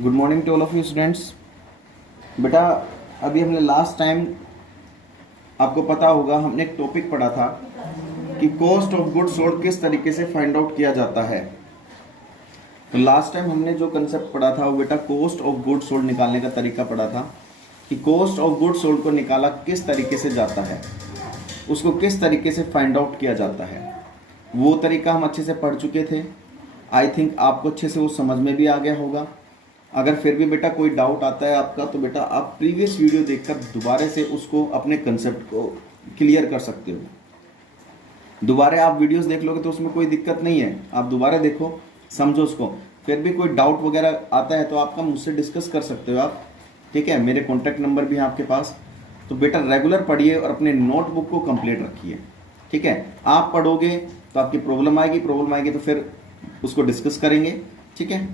Good morning to all of you students. बेटा अभी हमने लास्ट टाइम, आपको पता होगा, हमने एक टॉपिक पढ़ा था कि कॉस्ट ऑफ गुड्स सोल्ड किस तरीके से फाइंड आउट किया जाता है। तो लास्ट टाइम हमने जो कंसेप्ट पढ़ा था वो बेटा कॉस्ट ऑफ गुड्स सोल्ड निकालने का तरीका पढ़ा था कि कॉस्ट ऑफ गुड्स सोल्ड को निकाला किस तरीके से जाता है, उसको किस तरीके से फाइंड आउट किया जाता है। वो तरीका हम अच्छे से पढ़ चुके थे। आई थिंक आपको अच्छे से वो समझ में भी आ गया होगा। अगर फिर भी बेटा कोई डाउट आता है आपका, तो बेटा आप प्रीवियस वीडियो देखकर दोबारा से उसको अपने कंसेप्ट को क्लियर कर सकते हो। दोबारा आप वीडियोस देख लोगे तो उसमें कोई दिक्कत नहीं है, आप दोबारा देखो, समझो उसको। फिर भी कोई डाउट वगैरह आता है तो आपका मुझसे डिस्कस कर सकते हो आप, ठीक है। मेरे कॉन्टैक्ट नंबर भी हैं आपके पास। तो बेटा रेगुलर पढ़िए और अपने नोटबुक को कंप्लीट रखिए, ठीक है। आप पढ़ोगे तो आपकी प्रॉब्लम आएगी तो फिर उसको डिस्कस करेंगे, ठीक है।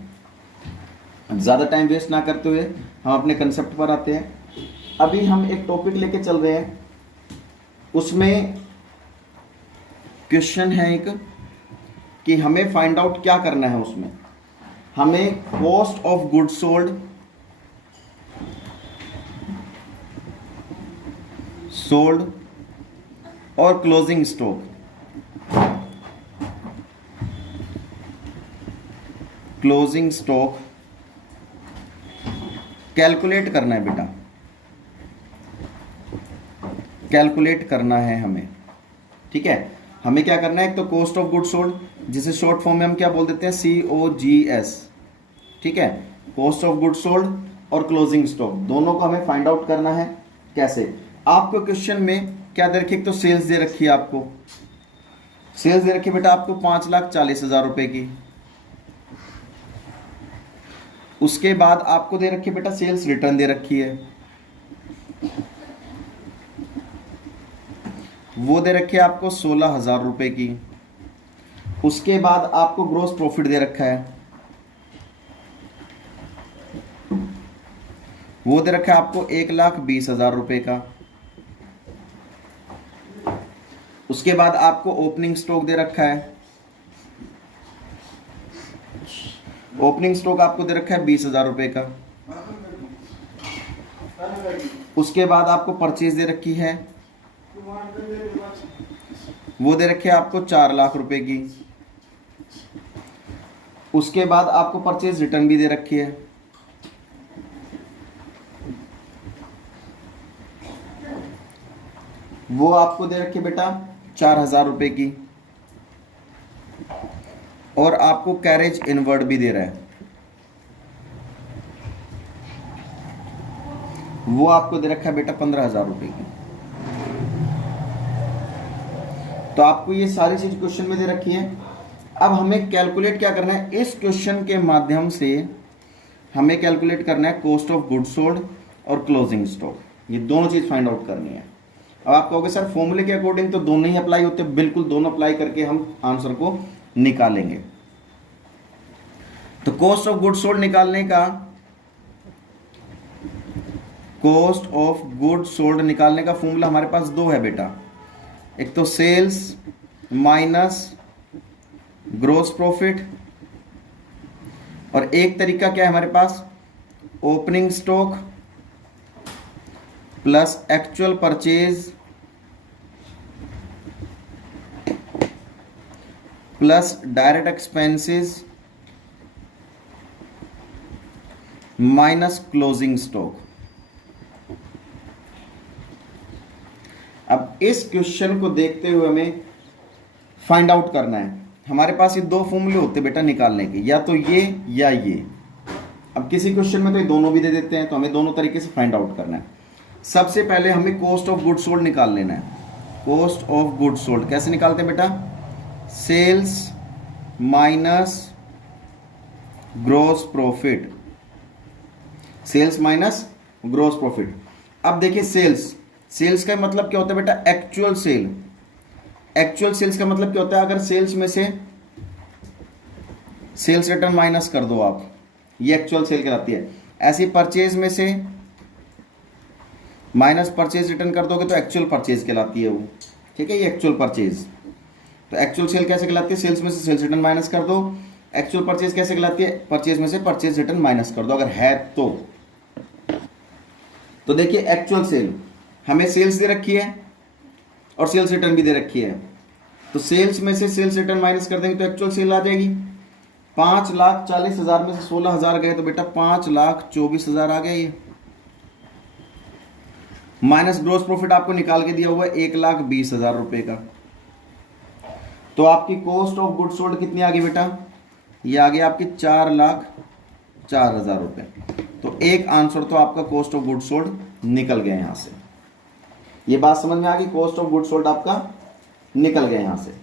ज़्यादा टाइम वेस्ट ना करते हुए हम अपने कंसेप्ट पर आते हैं। अभी हम एक टॉपिक लेके चल रहे हैं, उसमें क्वेश्चन है एक कि हमें फाइंड आउट क्या करना है। उसमें हमें कॉस्ट ऑफ गुड्स सोल्ड और क्लोजिंग स्टॉक कैलकुलेट करना है बेटा, कैलकुलेट करना है हमें, ठीक है। हमें क्या करना है, एक तो कॉस्ट ऑफ गुड्स सोल्ड, जिसे शॉर्ट फॉर्म में हम क्या बोल देते हैं, COGS, ठीक है। कॉस्ट ऑफ गुड्स सोल्ड और क्लोजिंग स्टॉक दोनों को हमें फाइंड आउट करना है। कैसे? आपको क्वेश्चन में क्या दे रखी है, एक तो सेल्स दे रखी है, आपको सेल्स दे रखी है बेटा आपको 5,40,000 रुपए की। उसके बाद आपको दे रखी है बेटा सेल्स रिटर्न दे रखी है, वो दे रखी है आपको 16,000 रुपए की। उसके बाद आपको ग्रोस प्रॉफिट दे रखा है, वो दे रखा है आपको 1,20,000 रुपए का। उसके बाद आपको ओपनिंग स्टॉक दे रखा है, ओपनिंग स्टॉक आपको दे रखा है 20,000 रुपए का। उसके बाद आपको परचेज दे रखी है, वो दे रखी है आपको 4 लाख रुपए की। उसके बाद आपको परचेज रिटर्न भी दे रखी है, वो आपको दे रखी है बेटा 4,000 रुपए की। और आपको कैरेज इनवर्ड भी दे रहा है, वो आपको दे रखा है बेटा 15,000 रुपए की। तो आपको ये सारी चीज क्वेश्चन में दे रखी है। अब हमें कैलकुलेट क्या करना है, इस क्वेश्चन के माध्यम से हमें कैलकुलेट करना है कॉस्ट ऑफ गुड्स सोल्ड और क्लोजिंग स्टॉक, ये दोनों चीज फाइंड आउट करनी है। अब आप कहोगे सर फॉर्मूले के अकॉर्डिंग तो दोनों ही अप्लाई होते हैं, बिल्कुल दोनों अप्लाई करके हम आंसर को निकालेंगे। तो कॉस्ट ऑफ गुड्स सोल्ड निकालने का, कॉस्ट ऑफ गुड्स सोल्ड निकालने का फॉर्मूला हमारे पास दो है बेटा, एक तो सेल्स माइनस ग्रोस प्रॉफिट, और एक तरीका क्या है हमारे पास, opening stock plus actual purchase plus direct expenses minus closing stock. अब इस क्वेश्चन को देखते हुए हमें फाइंड आउट करना है। हमारे पास ये दो फॉर्मूले होते बेटा निकालने के, या तो ये या ये। अब किसी क्वेश्चन में तो ये दोनों भी दे देते हैं, तो हमें दोनों तरीके से फाइंड आउट करना है। सबसे पहले हमें कॉस्ट ऑफ गुड्स सोल्ड निकाल लेना है। कॉस्ट ऑफ गुड्स सोल्ड कैसे निकालते हैं बेटा, sales minus gross profit, sales minus gross profit. अब देखिए सेल्स का मतलब क्या होता है बेटा, एक्चुअल सेल। एक्चुअल सेल्स का मतलब क्या होता है, अगर सेल्स में से सेल्स रिटर्न माइनस कर दो आप, ये एक्चुअल सेल कहलाती है। ऐसे परचेज में से माइनस परचेज रिटर्न कर दोगे तो एक्चुअल परचेज कहलाती है वो, ठीक है, ये एक्चुअल परचेज। तो एक्चुअल सेल कैसे कहलाती है, सेल्स में से सेल्स रिटर्न माइनस कर दो, एक्चुअल परचेज कैसे कहलाती है, परचेज में से परचेज रिटर्न माइनस कर दो अगर है तो देखिए एक्चुअल सेल, हमें सेल्स दे रखी है और सेल्स रिटर्न भी दे रखी है, तो सेल्स में से सेल्स रिटर्न माइनस कर देंगे तो एक्चुअल सेल आ जाएगी। 5,40,000 में से 16,000 गए तो बेटा 5,24,000 आ गया ये। माइनस ग्रोस प्रॉफिट आपको निकाल के दिया हुआ है 1,20,000 रुपए का। तो आपकी कॉस्ट ऑफ गुड सोल्ड कितनी आ गई बेटा, ये आ गया आपकी 4,04,000 रुपए। तो एक आंसर तो आपका कॉस्ट ऑफ गुड सोल्ड निकल गया यहां से। ये बात समझ में आ गई, कॉस्ट ऑफ गुड सोल्ड आपका निकल गया यहां से।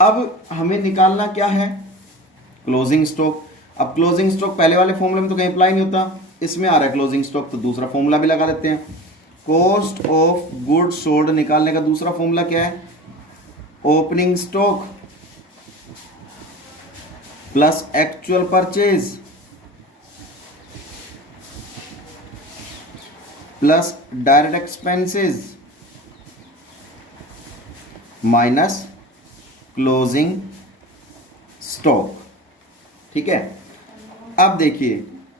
अब हमें निकालना क्या है, क्लोजिंग स्टॉक। अब क्लोजिंग स्टॉक पहले वाले फॉर्मूले में तो कहीं अप्लाई नहीं होता, इसमें आ रहा है क्लोजिंग स्टॉक, तो दूसरा फॉर्मूला भी लगा लेते हैं। कॉस्ट ऑफ गुड सोल्ड निकालने का दूसरा फॉर्मूला क्या है, opening stock plus actual purchase plus direct expenses minus closing stock. ठीक है, अब देखिए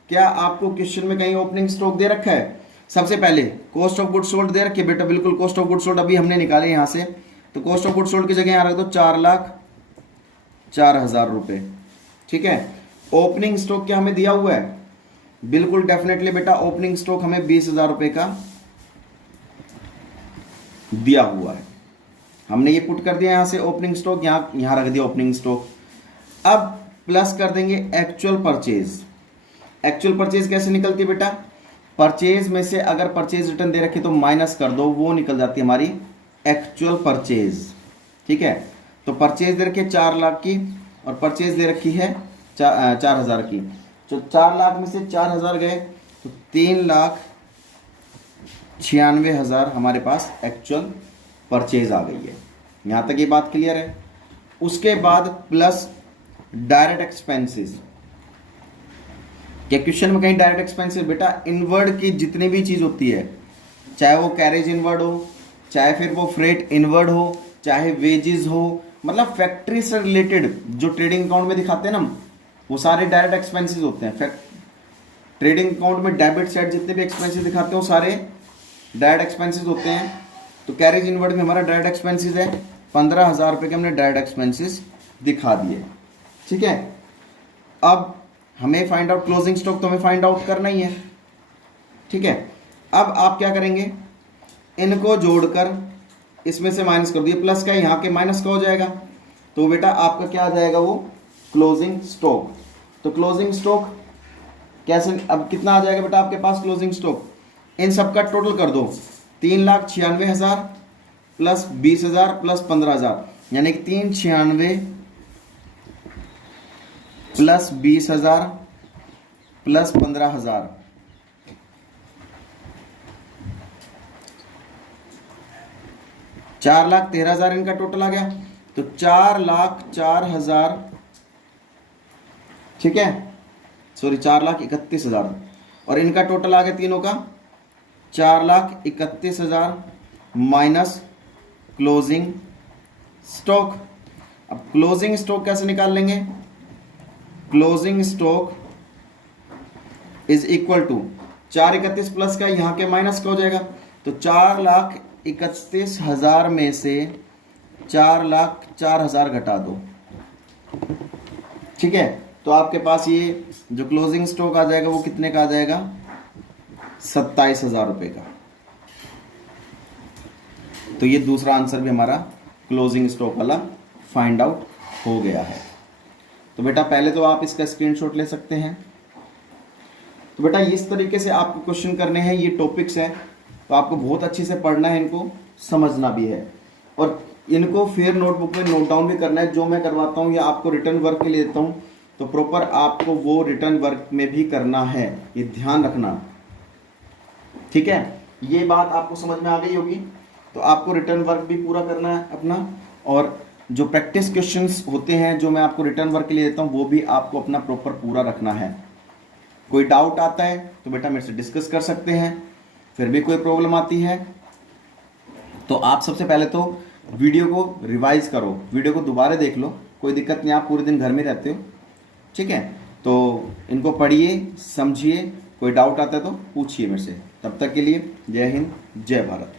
क्या आपको क्वेश्चन में कहीं ओपनिंग स्टॉक दे रखा है। सबसे पहले कॉस्ट ऑफ गुड सोल्ड दे रखी है बेटा, बिल्कुल कॉस्ट ऑफ गुड सोल्ड अभी हमने निकाले यहां से, तो कॉस्ट ऑफ गुड सोल्ड की जगह यहां रख दो 4,04,000 रुपए। ठीक है, ओपनिंग स्टॉक क्या हमें दिया हुआ है, बिल्कुल डेफिनेटली बेटा ओपनिंग स्टॉक हमें 20,000 रुपए का दिया हुआ है, हमने ये पुट कर दिया यहां से ओपनिंग स्टॉक, यहां रख दिया ओपनिंग स्टॉक। अब प्लस कर देंगे एक्चुअल परचेज। एक्चुअल परचेज कैसे निकलती है बेटा, परचेज में से अगर परचेज रिटर्न दे रखी तो माइनस कर दो, वो निकल जाती है हमारी एक्चुअल परचेज। ठीक है, तो परचेज दे रखी है 4 लाख की और परचेज दे रखी है 4,000 की, तो 4 लाख में से 4,000 गए तो 3,96,000 हमारे पास एक्चुअल परचेज आ गई है। यहां तक ये बात क्लियर है। उसके बाद प्लस डायरेक्ट एक्सपेंसेस। क्या क्वेश्चन में कहीं डायरेक्ट एक्सपेंसेस बेटा, इनवर्ड की जितनी भी चीज होती है, चाहे वो कैरेज इनवर्ड हो, चाहे फिर वो फ्रेट इनवर्ड हो, चाहे वेजेस हो, मतलब फैक्ट्री से रिलेटेड जो ट्रेडिंग अकाउंट में दिखाते हैं ना, वो सारे डायरेक्ट एक्सपेंसेस होते हैं। ट्रेडिंग अकाउंट में डेबिट साइड जितने भी एक्सपेंसेस दिखाते हैं वो सारे डायरेक्ट एक्सपेंसेस होते हैं। तो कैरेज इनवर्ड में हमारा डायरेक्ट एक्सपेंसेस है 15,000 रुपए के, हमने डायरेक्ट एक्सपेंसेस दिखा दिए। ठीक है, अब हमें फाइंड आउट क्लोजिंग स्टॉक, तो हमें फाइंड आउट करना ही है। ठीक है, अब आप क्या करेंगे, इनको जोड़कर इसमें से माइनस कर दिए, प्लस का यहाँ के माइनस का हो जाएगा, तो बेटा आपका क्या आ जाएगा वो क्लोजिंग स्टॉक। तो क्लोजिंग स्टॉक कैसे, अब कितना आ जाएगा बेटा आपके पास क्लोजिंग स्टॉक, इन सब का टोटल कर दो, 3,96,000 प्लस 20,000 प्लस 15,000, यानी कि 396 प्लस 20,000 प्लस 15,000, 4,13,000 इनका टोटल आ गया। तो 4,04,000, ठीक है, सॉरी 4,31,000, और इनका टोटल आ गया तीनों का 4,31,000 माइनस क्लोजिंग स्टॉक। अब क्लोजिंग स्टॉक कैसे निकाल लेंगे, closing stock is equal to 431 plus का यहाँ के माइनस का हो जाएगा, तो 4,31,000 में से 4,04,000 घटा दो। ठीक है, तो आपके पास ये जो क्लोजिंग स्टॉक आ जाएगा वो कितने का आ जाएगा, 27,000 रुपए का। तो ये दूसरा आंसर भी हमारा क्लोजिंग स्टॉक वाला फाइंड आउट हो गया है। तो बेटा पहले तो आप इसका स्क्रीनशॉट ले सकते हैं। तो बेटा इस तरीके से आपको क्वेश्चन करने हैं, ये टॉपिक्स हैं, तो आपको बहुत अच्छे से पढ़ना है, इनको समझना भी है, और इनको फिर नोटबुक में नोट डाउन भी करना है। जो मैं करवाता हूँ या आपको रिटर्न वर्क के लिए देता हूँ, तो प्रॉपर आपको वो रिटर्न वर्क में भी करना है, ये ध्यान रखना। ठीक है, ये बात आपको समझ में आ गई होगी। तो आपको रिटर्न वर्क भी पूरा करना है अपना, और जो प्रैक्टिस क्वेश्चंस होते हैं जो मैं आपको रिटर्न वर्क के लिए देता हूँ वो भी आपको अपना प्रॉपर पूरा रखना है। कोई डाउट आता है तो बेटा मेरे से डिस्कस कर सकते हैं, फिर भी कोई प्रॉब्लम आती है तो आप सबसे पहले तो वीडियो को रिवाइज करो, वीडियो को दोबारा देख लो, कोई दिक्कत नहीं, आप पूरे दिन घर में रहते हो ठीक है, तो इनको पढ़िए, समझिए, कोई डाउट आता है तो पूछिए मेरे से। तब तक के लिए जय हिंद, जय भारत।